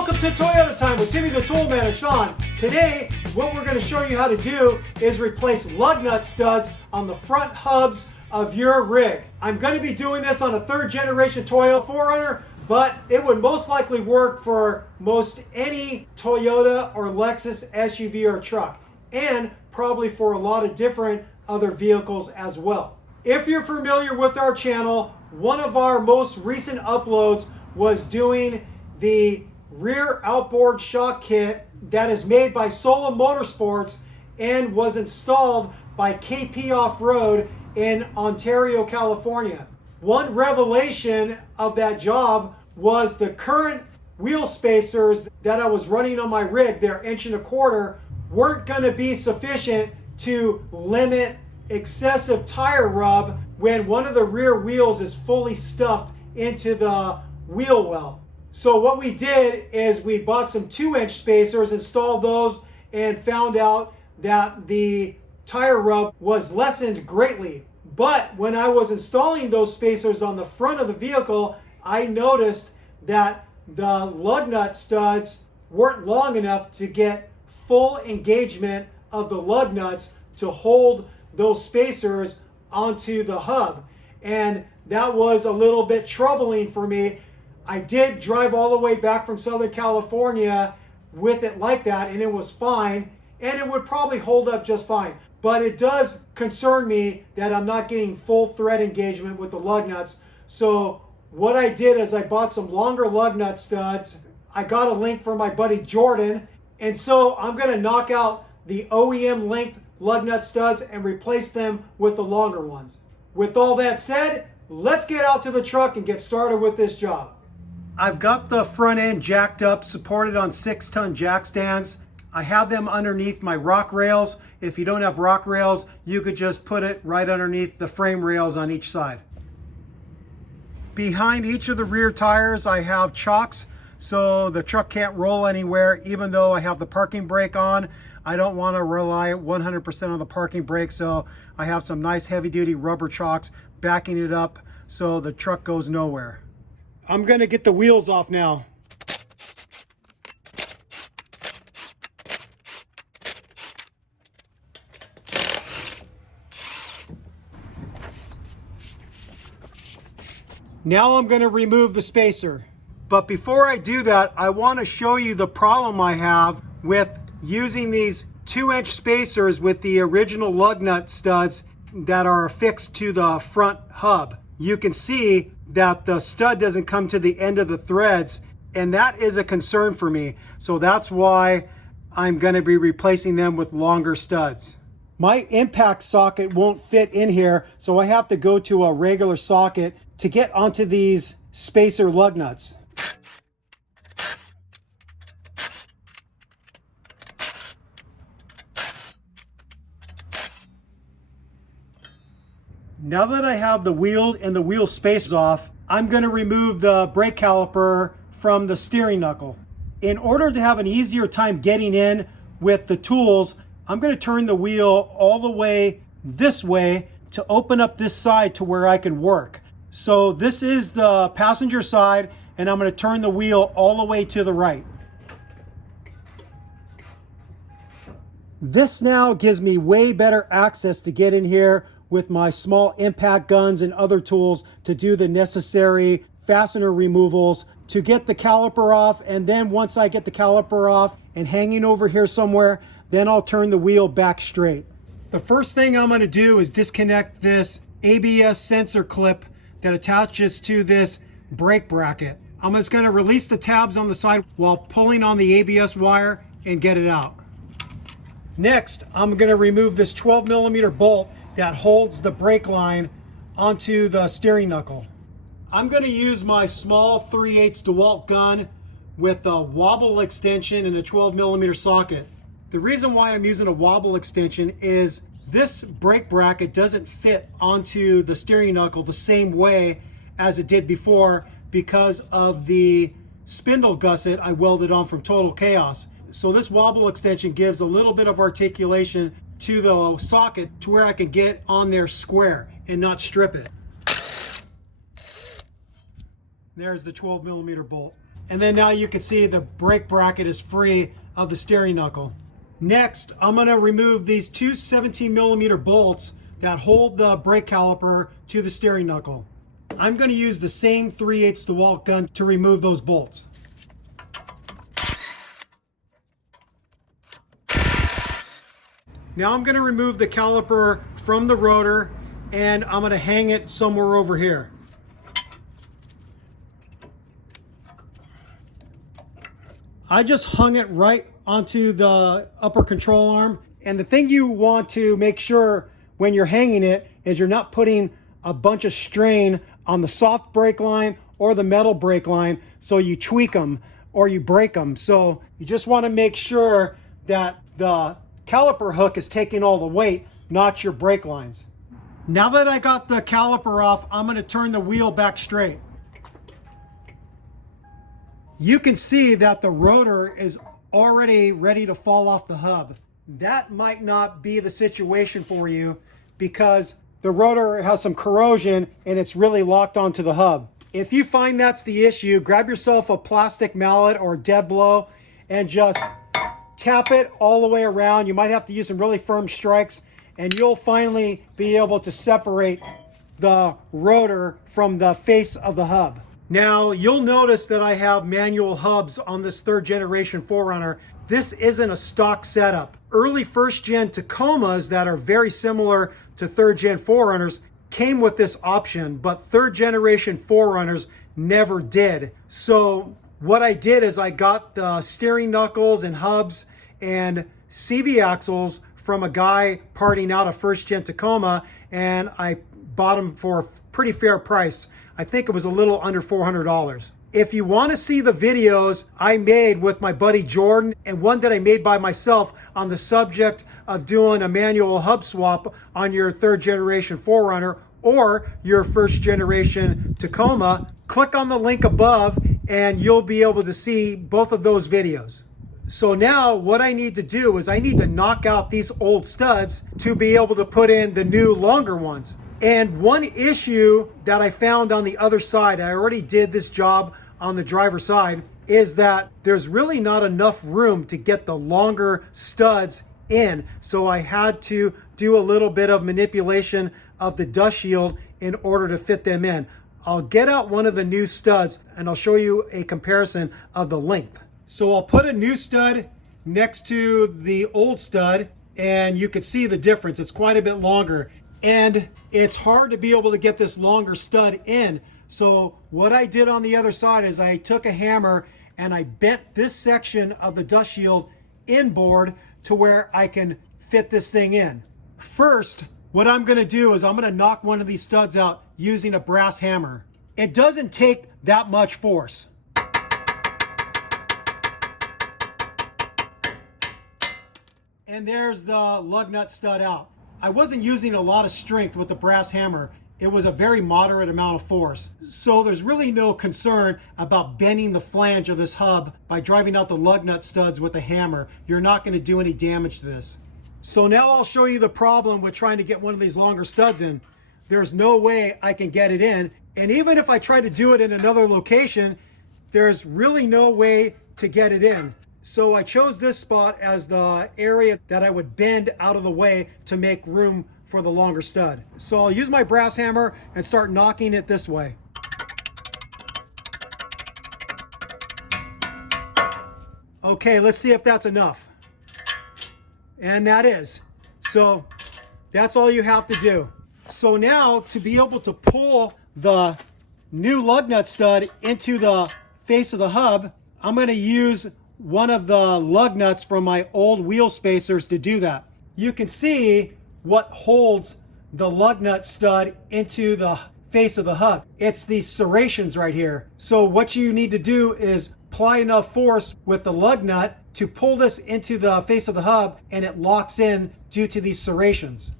Welcome to Toyota Time with Timmy the Toolman and Sean. Today, what we're going to show you how to do is replace lug nut studs on the front hubs of your rig. I'm going to be doing this on a third generation Toyota 4Runner, but it would most likely work for most any Toyota or Lexus SUV or truck, and probably for a lot of different other vehicles as well. If you're familiar with our channel, one of our most recent uploads was doing the rear outboard shock kit that is made by Sola Motorsports and was installed by KP Off-Road in Ontario, California. One revelation of that job was the current wheel spacers that I was running on my rig, they're 1.25 inches, weren't going to be sufficient to limit excessive tire rub when one of the rear wheels is fully stuffed into the wheel well. So what we did is we bought some 2-inch spacers, installed those, and found out that the tire rub was lessened greatly. But when I was installing those spacers on the front of the vehicle, I noticed that the lug nut studs weren't long enough to get full engagement of the lug nuts to hold those spacers onto the hub. And that was a little bit troubling for me. I did drive all the way back from Southern California with it like that, and it was fine, and it would probably hold up just fine. But it does concern me that I'm not getting full thread engagement with the lug nuts. So what I did is I bought some longer lug nut studs. I got a link from my buddy Jordan, and so I'm going to knock out the OEM length lug nut studs and replace them with the longer ones. With all that said, let's get out to the truck and get started with this job. I've got the front end jacked up, supported on 6-ton jack stands. I have them underneath my rock rails. If you don't have rock rails, you could just put it right underneath the frame rails on each side. Behind each of the rear tires, I have chocks so the truck can't roll anywhere. Even though I have the parking brake on, I don't want to rely 100% on the parking brake, so I have some nice heavy-duty rubber chocks backing it up so the truck goes nowhere. I'm going to get the wheels off now. Now I'm going to remove the spacer. But before I do that, I want to show you the problem I have with using these 2-inch spacers with the original lug nut studs that are affixed to the front hub. You can see that the stud doesn't come to the end of the threads, and that is a concern for me. So that's why I'm going to be replacing them with longer studs. My impact socket won't fit in here, so I have to go to a regular socket to get onto these spacer lug nuts. Now that I have the wheels and the wheel spacers off, I'm going to remove the brake caliper from the steering knuckle. In order to have an easier time getting in with the tools, I'm going to turn the wheel all the way this way to open up this side to where I can work. So this is the passenger side, and I'm going to turn the wheel all the way to the right. This now gives me way better access to get in here with my small impact guns and other tools to do the necessary fastener removals to get the caliper off. And then once I get the caliper off and hanging over here somewhere, then I'll turn the wheel back straight. The first thing I'm going to do is disconnect this ABS sensor clip that attaches to this brake bracket. I'm just going to release the tabs on the side while pulling on the ABS wire and get it out. Next, I'm going to remove this 12mm bolt that holds the brake line onto the steering knuckle. I'm going to use my small 3/8 DeWalt gun with a wobble extension and a 12mm socket. The reason why I'm using a wobble extension is this brake bracket doesn't fit onto the steering knuckle the same way as it did before because of the spindle gusset I welded on from Total Chaos. So this wobble extension gives a little bit of articulation to the socket to where I can get on there square and not strip it. There's the 12mm bolt. And then now you can see the brake bracket is free of the steering knuckle. Next, I'm going to remove these two 17mm bolts that hold the brake caliper to the steering knuckle. I'm going to use the same 3/8 DeWalt gun to remove those bolts. Now I'm going to remove the caliper from the rotor, and I'm going to hang it somewhere over here. I just hung it right onto the upper control arm. And the thing you want to make sure when you're hanging it is you're not putting a bunch of strain on the soft brake line or the metal brake line, so you tweak them or you break them. So you just want to make sure that the caliper hook is taking all the weight, not your brake lines. Now that I got the caliper off, I'm going to turn the wheel back straight. You can see that the rotor is already ready to fall off the hub. That might not be the situation for you because the rotor has some corrosion and it's really locked onto the hub. If you find that's the issue, grab yourself a plastic mallet or dead blow and just tap it all the way around. You might have to use some really firm strikes and you'll finally be able to separate the rotor from the face of the hub. Now, you'll notice that I have manual hubs on this 3rd generation 4Runner. This isn't a stock setup. Early 1st gen Tacomas that are very similar to 3rd gen 4Runners came with this option, but 3rd generation 4Runners never did. So what I did is I got the steering knuckles and hubs and CV axles from a guy parting out a 1st gen Tacoma, and I bought them for a pretty fair price. I think it was a little under $400. If you want to see the videos I made with my buddy Jordan and one that I made by myself on the subject of doing a manual hub swap on your 3rd generation 4Runner or your 1st generation Tacoma, click on the link above and you'll be able to see both of those videos. So now what I need to do is I need to knock out these old studs to be able to put in the new longer ones. And one issue that I found on the other side, I already did this job on the driver's side, is that there's really not enough room to get the longer studs in. So I had to do a little bit of manipulation of the dust shield in order to fit them in. I'll get out one of the new studs and I'll show you a comparison of the length. So I'll put a new stud next to the old stud and you can see the difference. It's quite a bit longer. And it's hard to be able to get this longer stud in. So what I did on the other side is I took a hammer and I bent this section of the dust shield inboard to where I can fit this thing in. First, what I'm going to do is I'm going to knock one of these studs out using a brass hammer. It doesn't take that much force. And there's the lug nut stud out. I wasn't using a lot of strength with the brass hammer. It was a very moderate amount of force. So there's really no concern about bending the flange of this hub by driving out the lug nut studs with a hammer. You're not going to do any damage to this. So now I'll show you the problem with trying to get one of these longer studs in. There's no way I can get it in. And even if I try to do it in another location, there's really no way to get it in. So I chose this spot as the area that I would bend out of the way to make room for the longer stud. So I'll use my brass hammer and start knocking it this way. Okay, let's see if that's enough. And that is. So that's all you have to do. So now to be able to pull the new lug nut stud into the face of the hub, I'm going to use one of the lug nuts from my old wheel spacers to do that. You can see what holds the lug nut stud into the face of the hub. It's these serrations right here. So what you need to do is apply enough force with the lug nut to pull this into the face of the hub, and it locks in due to these serrations.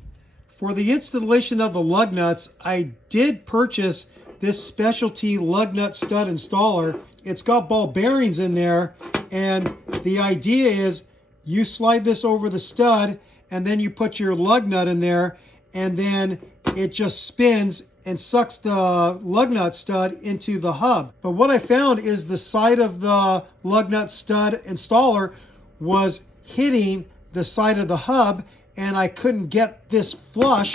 For the installation of the lug nuts, I did purchase this specialty lug nut stud installer. It's got ball bearings in there, and the idea is you slide this over the stud and then you put your lug nut in there and then it just spins and sucks the lug nut stud into the hub. But what I found is the side of the lug nut stud installer was hitting the side of the hub, and I couldn't get this flush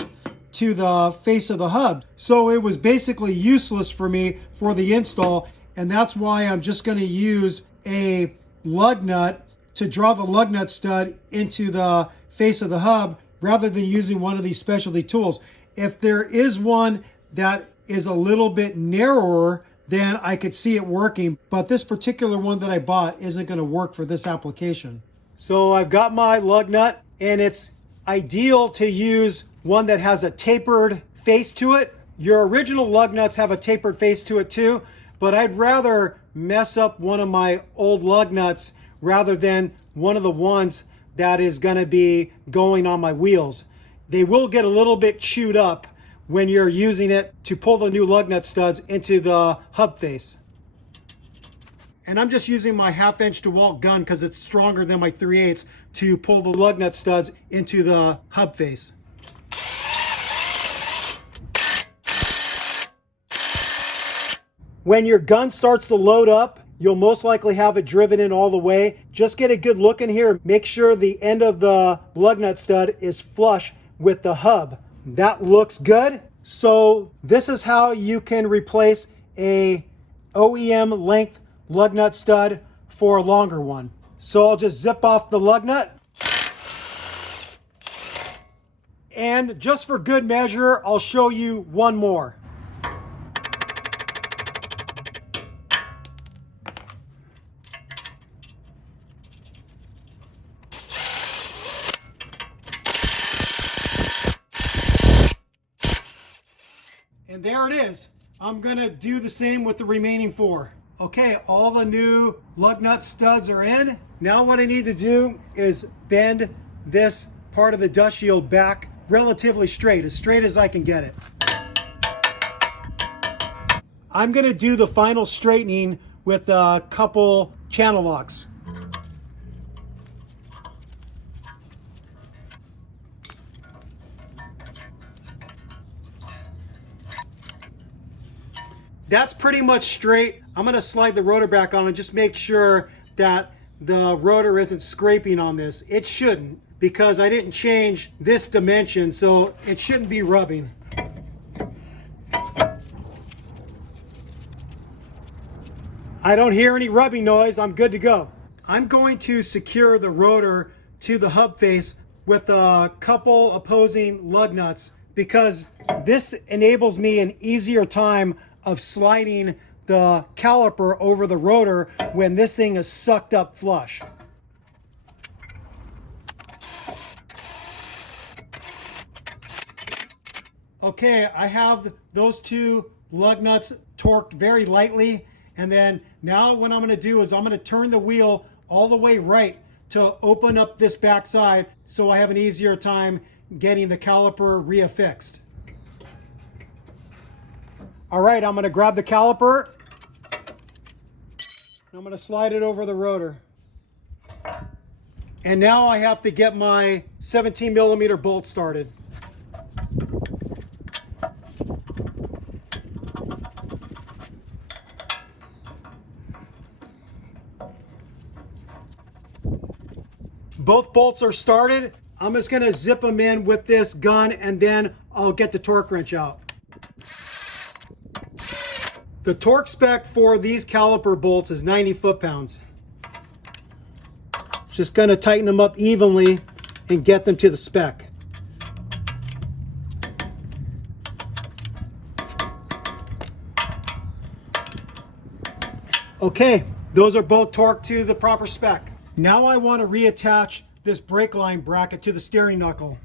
to the face of the hub. So it was basically useless for me for the install, and that's why I'm just going to use a lug nut to draw the lug nut stud into the face of the hub rather than using one of these specialty tools. If there is one that is a little bit narrower, then I could see it working, but this particular one that I bought isn't going to work for this application. So I've got my lug nut, and it's ideal to use one that has a tapered face to it. Your original lug nuts have a tapered face to it too, but I'd rather mess up one of my old lug nuts rather than one of the ones that is going to be going on my wheels. They will get a little bit chewed up when you're using it to pull the new lug nut studs into the hub face. And I'm just using my 1/2" DeWalt gun because it's stronger than my 3/8 to pull the lug nut studs into the hub face. When your gun starts to load up, you'll most likely have it driven in all the way. Just get a good look in here. Make sure the end of the lug nut stud is flush with the hub. That looks good. So this is how you can replace a OEM length lug nut stud for a longer one. So I'll just zip off the lug nut. And just for good measure, I'll show you one more. And there it is. I'm gonna do the same with the remaining 4. Okay, all the new lug nut studs are in. Now what I need to do is bend this part of the dust shield back relatively straight as I can get it. I'm gonna do the final straightening with a couple channel locks. That's pretty much straight. I'm gonna slide the rotor back on and just make sure that the rotor isn't scraping on this. It shouldn't, because I didn't change this dimension, so it shouldn't be rubbing. I don't hear any rubbing noise. I'm good to go. I'm going to secure the rotor to the hub face with a couple opposing lug nuts, because this enables me an easier time of sliding the caliper over the rotor when this thing is sucked up flush. Okay, I have those 2 lug nuts torqued very lightly, and then now what I'm going to do is I'm going to turn the wheel all the way right to open up this back side so I have an easier time getting the caliper reaffixed. All right, I'm going to grab the caliper. I'm going to slide it over the rotor. And now I have to get my 17mm bolt started. Both bolts are started. I'm just going to zip them in with this gun, and then I'll get the torque wrench out. The torque spec for these caliper bolts is 90 foot-pounds. Just going to tighten them up evenly and get them to the spec. Okay, those are both torqued to the proper spec. Now I want to reattach this brake line bracket to the steering knuckle.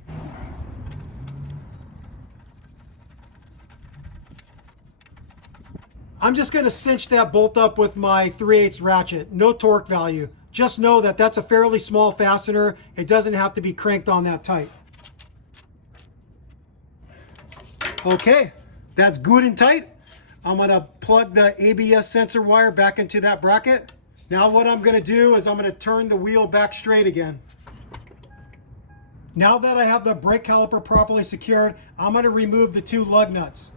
I'm just going to cinch that bolt up with my 3/8 ratchet. No torque value. Just know that that's a fairly small fastener. It doesn't have to be cranked on that tight. Okay, that's good and tight. I'm going to plug the ABS sensor wire back into that bracket. Now what I'm going to do is I'm going to turn the wheel back straight again. Now that I have the brake caliper properly secured, I'm going to remove the 2 lug nuts.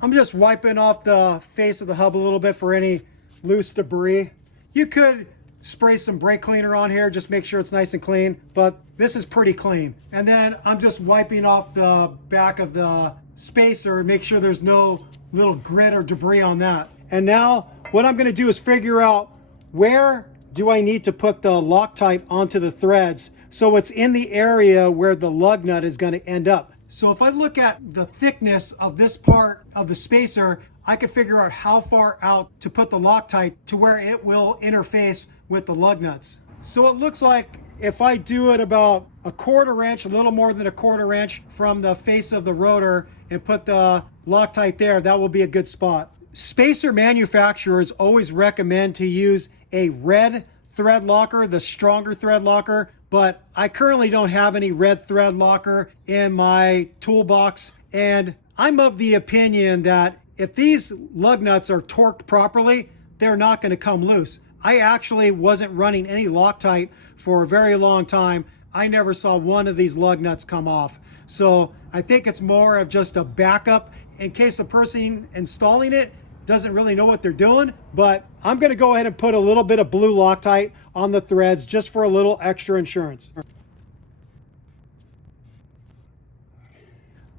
I'm just wiping off the face of the hub a little bit for any loose debris. You could spray some brake cleaner on here, just make sure it's nice and clean, but this is pretty clean. And then I'm just wiping off the back of the spacer and make sure there's no little grit or debris on that. And now what I'm gonna do is figure out where do I need to put the Loctite onto the threads so it's in the area where the lug nut is gonna end up. So if I look at the thickness of this part of the spacer, I can figure out how far out to put the Loctite to where it will interface with the lug nuts. So it looks like if I do it about a 1/4 inch, a little more than a 1/4 inch from the face of the rotor and put the Loctite there, that will be a good spot. Spacer manufacturers always recommend to use a red thread locker, the stronger thread locker, but I currently don't have any red thread locker in my toolbox. And I'm of the opinion that if these lug nuts are torqued properly, they're not going to come loose. I actually wasn't running any Loctite for a very long time. I never saw one of these lug nuts come off. So I think it's more of just a backup in case the person installing it doesn't really know what they're doing. But I'm going to go ahead and put a little bit of blue Loctite on the threads just for a little extra insurance.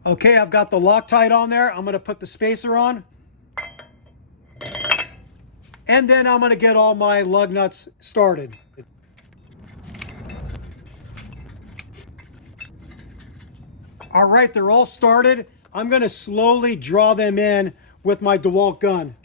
Okay, I've got the Loctite on there. I'm going to put the spacer on. And then I'm going to get all my lug nuts started. All right, they're all started. I'm going to slowly draw them in with my DeWalt gun.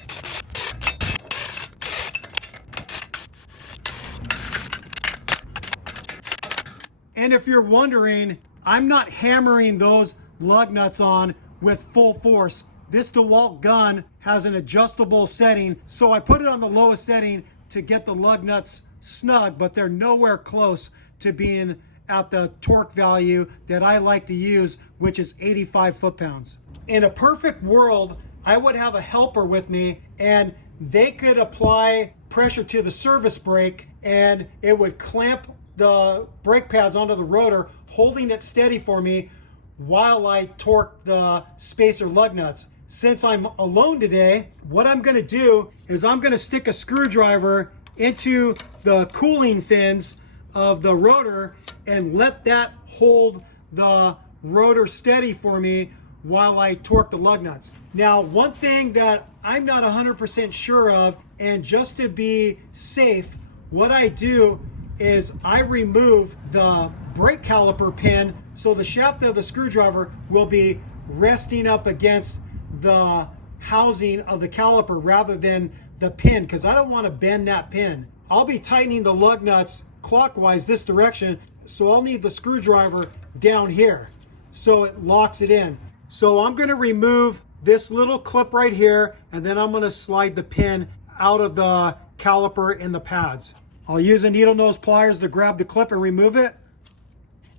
And if you're wondering, I'm not hammering those lug nuts on with full force. This DeWalt gun has an adjustable setting, so I put it on the lowest setting to get the lug nuts snug, but they're nowhere close to being at the torque value that I like to use, which is 85 foot-pounds. In a perfect world, I would have a helper with me and they could apply pressure to the service brake and it would clamp the brake pads onto the rotor, holding it steady for me while I torque the spacer lug nuts. Since I'm alone today, what I'm going to do is I'm going to stick a screwdriver into the cooling fins of the rotor and let that hold the rotor steady for me while I torque the lug nuts. Now, one thing that I'm not 100% sure of, and just to be safe, what I do is I remove the brake caliper pin so the shaft of the screwdriver will be resting up against the housing of the caliper rather than the pin, because I don't want to bend that pin. I'll be tightening the lug nuts clockwise this direction, so I'll need the screwdriver down here so it locks it in. So I'm going to remove this little clip right here, and then I'm going to slide the pin out of the caliper in the pads. I'll use a needle nose pliers to grab the clip and remove it.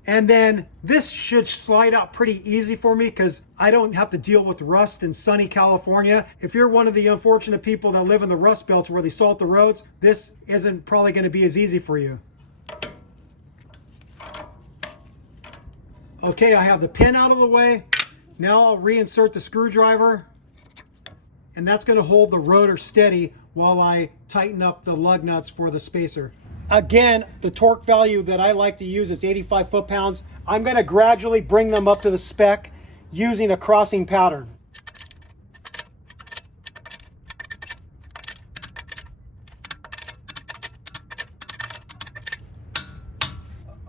And then this should slide out pretty easy for me because I don't have to deal with rust in sunny California. If you're one of the unfortunate people that live in the rust belts where they salt the roads, this isn't probably going to be as easy for you. Okay, I have the pin out of the way. Now I'll reinsert the screwdriver, and that's going to hold the rotor steady while I tighten up the lug nuts for the spacer. Again, the torque value that I like to use is 85 foot-pounds. I'm going to gradually bring them up to the spec using a crossing pattern.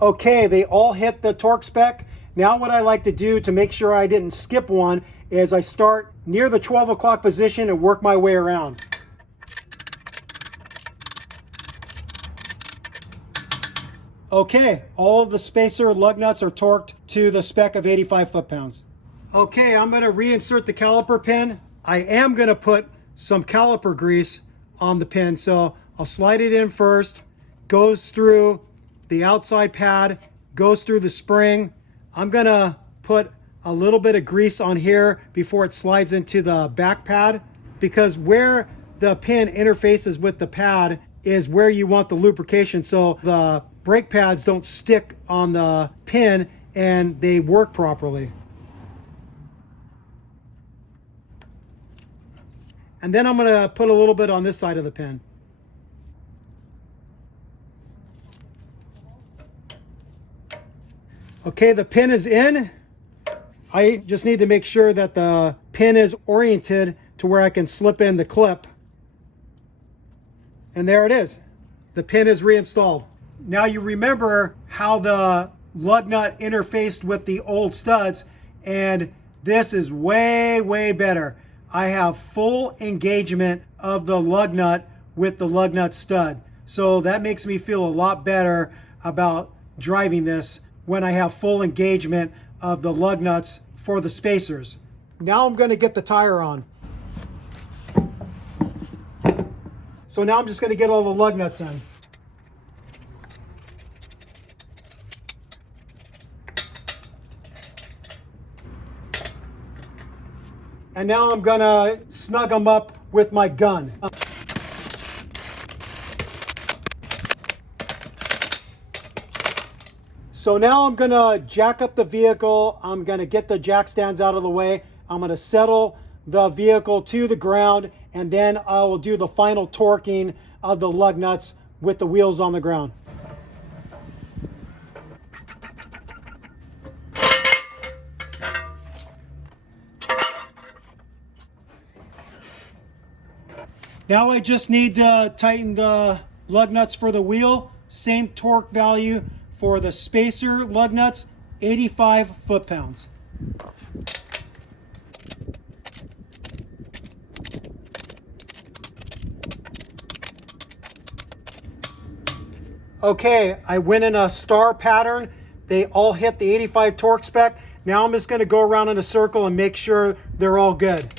Okay, they all hit the torque spec. Now what I like to do to make sure I didn't skip one is I start near the 12 o'clock position and work my way around. Okay, all of the spacer lug nuts are torqued to the spec of 85 foot-pounds. Okay, I'm going to reinsert the caliper pin. I am going to put some caliper grease on the pin, so I'll slide it in first, goes through the outside pad, goes through the spring. I'm going to put a little bit of grease on here before it slides into the back pad, because where the pin interfaces with the pad is where you want the lubrication, so the brake pads don't stick on the pin and they work properly. And then I'm going to put a little bit on this side of the pin. Okay, the pin is in. I just need to make sure that the pin is oriented to where I can slip in the clip. And there it is. The pin is reinstalled. Now you remember how the lug nut interfaced with the old studs, and this is way, way better. I have full engagement of the lug nut with the lug nut stud. So that makes me feel a lot better about driving this when I have full engagement of the lug nuts for the spacers. Now I'm going to get the tire on. So now I'm just going to get all the lug nuts in. And now I'm going to snug them up with my gun. So now I'm going to jack up the vehicle. I'm going to get the jack stands out of the way. I'm going to settle the vehicle to the ground, and then I will do the final torquing of the lug nuts with the wheels on the ground. Now I just need to tighten the lug nuts for the wheel. Same torque value for the spacer lug nuts, 85 foot-pounds. Okay, I went in a star pattern. They all hit the 85 torque spec. Now I'm just going to go around in a circle and make sure they're all good.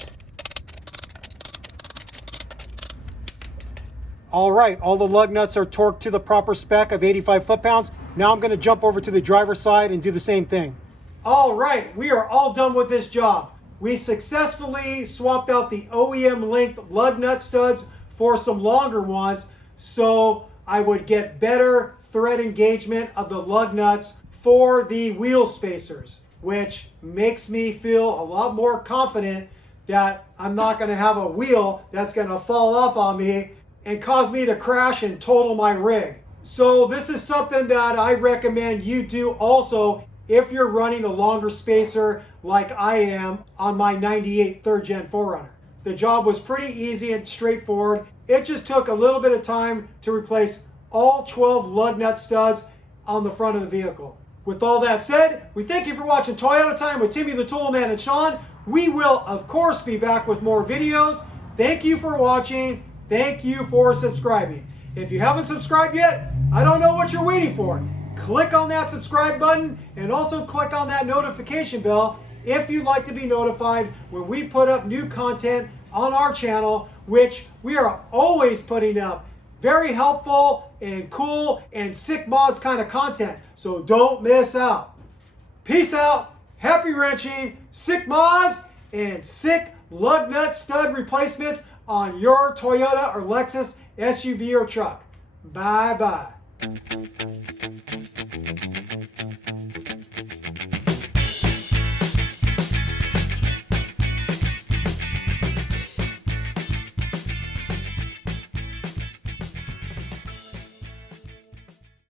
All right, all the lug nuts are torqued to the proper spec of 85 foot-pounds. Now I'm going to jump over to the driver's side and do the same thing. All right, we are all done with this job. We successfully swapped out the OEM length lug nut studs for some longer ones, so I would get better thread engagement of the lug nuts for the wheel spacers, which makes me feel a lot more confident that I'm not going to have a wheel that's going to fall off on me and cause me to crash and total my rig. So this is something that I recommend you do also if you're running a longer spacer like I am on my 98 3rd Gen 4Runner. The job was pretty easy and straightforward. It just took a little bit of time to replace all 12 lug nut studs on the front of the vehicle. With all that said, we thank you for watching Toyota Time with Timmy the Toolman and Sean. We will, of course, be back with more videos. Thank you for watching. Thank you for subscribing. If you haven't subscribed yet, I don't know what you're waiting for. Click on that subscribe button and also click on that notification bell if you'd like to be notified when we put up new content on our channel, which we are always putting up very helpful and cool and sick mods kind of content. So don't miss out. Peace out. Happy wrenching, sick mods, and sick lug nut stud replacements on your Toyota or Lexus SUV or truck. Bye-bye.